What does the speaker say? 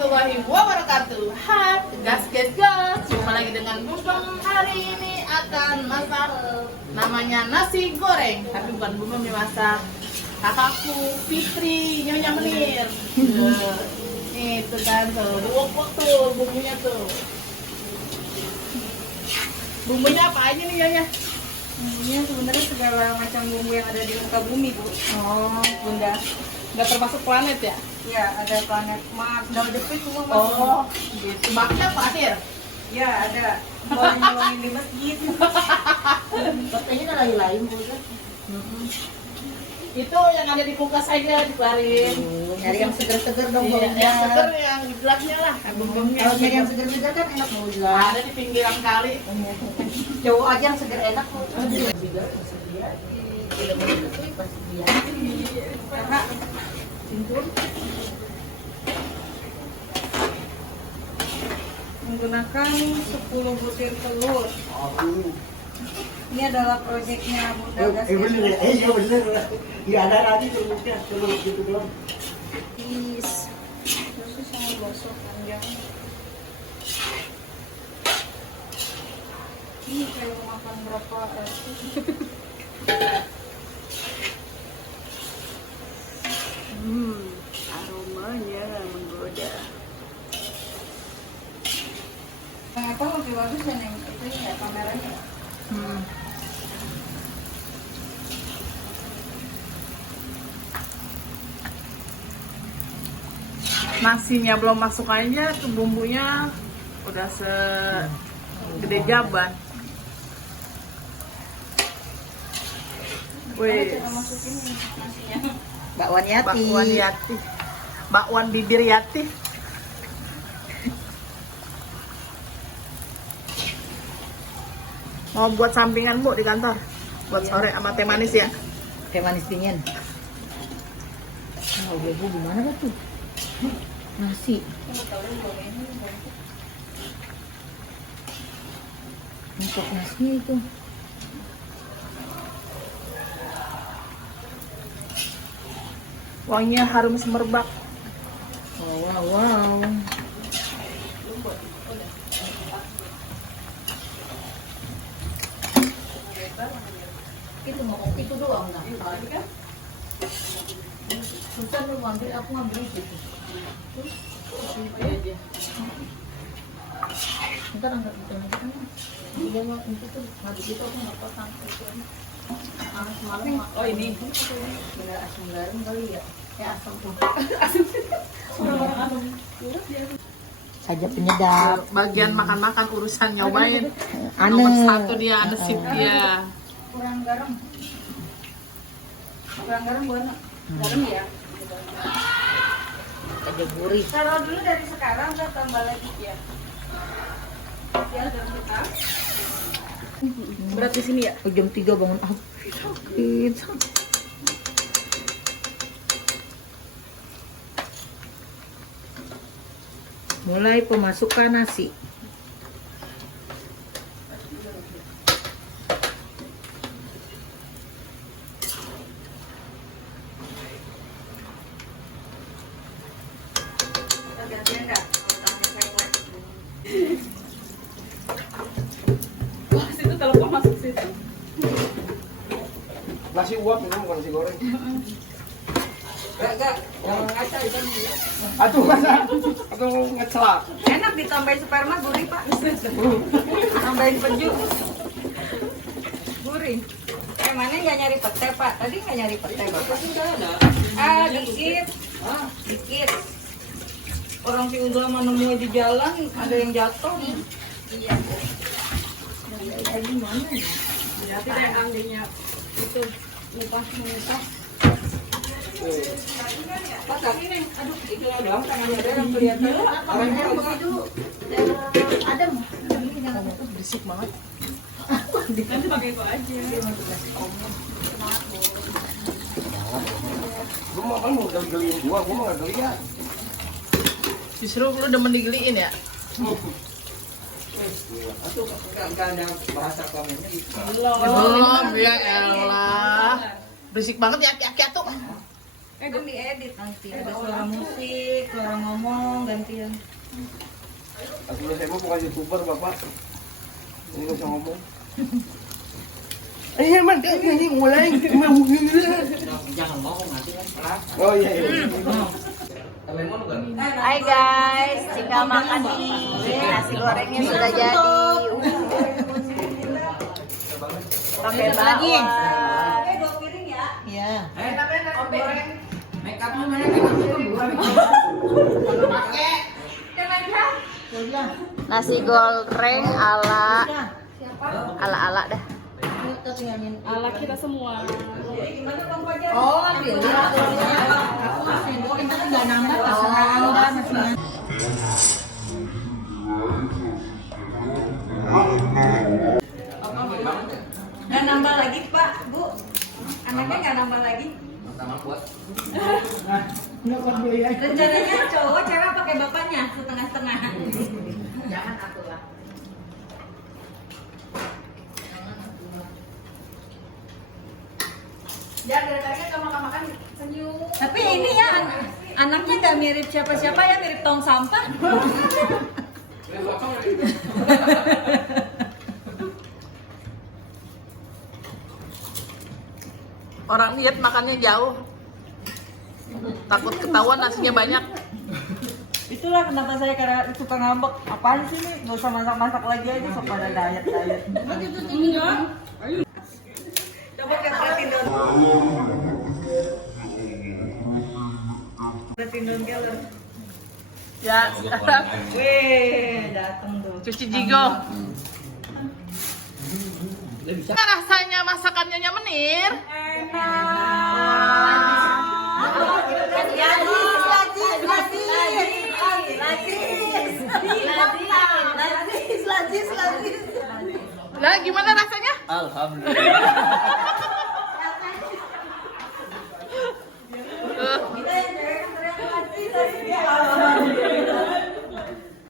warahmatullahi wabarakatuh. Hai, gas. Jumpa lagi dengan Bumbang. Hari ini akan masak namanya nasi goreng. Tapi bukan Bumbang yang masak, kakakku Fitri, Nyonya Menir. Nih tuh kan tuh, diwok tuh bumbunya tuh. Bumbunya apa aja nih Nyonya? Bumbunya sebenarnya segala macam bumbu yang ada di muka bumi, Bu. Oh, Bunda. Nggak termasuk planet ya? Ya, ada planet Mars, daun jepit semua masuk. Oh, gitu. Maknya Pak Adir? Ya, ada. Boleh nyolongin di masjid. Katanya lain-lain, Bu. Itu yang ada di kulkas aja dikeluarin. Nyari yang seger-seger dong, Iya, baunya. yang seger yang di belakangnya lah. Bumbangnya. Kalau nyari yang seger-seger kan enak, Bu. Ada di pinggiran kali. Cowok aja yang seger enak, Bu. Menggunakan 10 butir telur. Ini adalah proyeknya Bunda Gas. Bener ya? Iya bener. Iya ada lagi telurnya, telur gitu doang. Is. Terus sama gosok panjang. Ini kayak mau makan berapa Aromanya menggoda. Yang apa lebih bagus ya, Neng? Itu ya kameranya. Nasinya belum masuk aja, tuh bumbunya udah segede jaban. Wih, Cara masukin nasinya. Bakwan Yati. bakwan Yati, bakwan bibir Yati. Mau buat sampingan Bu di kantor, buat sore sama teh manis ya. Teh manis dingin. Oh, Bu, gimana Pak tuh? Nasi. Untuk nasinya itu. Wanginya harum semerbak. Wow. Itu ngomong itu doang nggak? Susah lu ngambil, aku ngambil itu. Ntar anggap itu nanti kan. Dia mau itu tuh habis itu aku nggak potong. Semalam. Oh ini. Bener asam garam kali ya? Ya asam tuh. Saja penyedap. Bagian makan-makan urusan nyobain. Aneh. Nomor satu dia anesip dia. Kurang garam. Kurang garam Bu Ana. Garam ya. Saja gurih. Kalau dulu dari sekarang saya tambah lagi ya. Ya, dan kita. Berat di sini ya? Jam 3 bangun aku. Sakit. Mulai pemasukan nasi. Gantian enggak? Wah, situ telepon masuk situ. Nasi uap itu bukan nasi goreng. Enggak. Yang ngaca itu. Aduh masa? Aduh ngecelak. Enak ditambahin sperma gurih, Pak. Tambahin peju. Gurih. Mana nggak nyari pete, Pak? Tadi nggak nyari pete, Bapak. Dikit. Dikit. Orang si udah mana nemu di jalan, ada yang jatuh. Iya. Gimana nih? Ya, tidak ambilnya itu lupa mengupas. Pak, tapi nih, aduh, itu doang tangannya ada yang kelihatan. Tangannya begitu. Ada mah. Berisik banget. Nanti pakai itu aja. Gue mau kan mau geliin gua mau nggak gelian. Justru lu demen digeliin ya? Atau nggak ada bahasa komennya gitu. Belum, ya elah. Berisik banget ya aki-aki tuh. Ada. Berisik banget. Ada. Kan diedit nanti. Ada suara musik, suara ngomong, gantian. Aku saya mau bukan YouTuber Bapak. Ini nggak usah ngomong. Man, ini mulai. Jangan ngomong nanti kan keras. Oh iya. Lemon kan? Hai guys, tinggal makan nih. Nasi gorengnya sudah jadi. Pakai bawang. Oke, 2 piring ya. Iya. Make upnya mana? Make Pakai. Nasi goreng ala dah. Ala kita semua. Gimana Bang Fajar? Oh, pilih aku masih goreng tapi nggak nambah terserah Anda nasinya. Nggak nambah lagi Pak, Bu. Anaknya nggak nambah lagi. Pertama buat. Rencananya cowok cewek pakai bapaknya setengah-setengah. Jangan aku lah. Ya, dari tadi kamu makan senyum. Tapi ini ya anaknya nggak mirip siapa-siapa ya, mirip tong sampah. Orang diet makannya jauh. Takut ketahuan nasinya banyak. Itulah kenapa saya karena suka ngambek. Apaan sih nih? Nggak usah masak-masak lagi aja, sok pada diet. Coba perhatiin dulu. Perhatiin dulu Keller. Ya, sekarang Wih, dateng tuh. cuci jigo. Nah, rasanya masakannya Nyonya Menir. Lah, gimana rasanya? Alhamdulillah.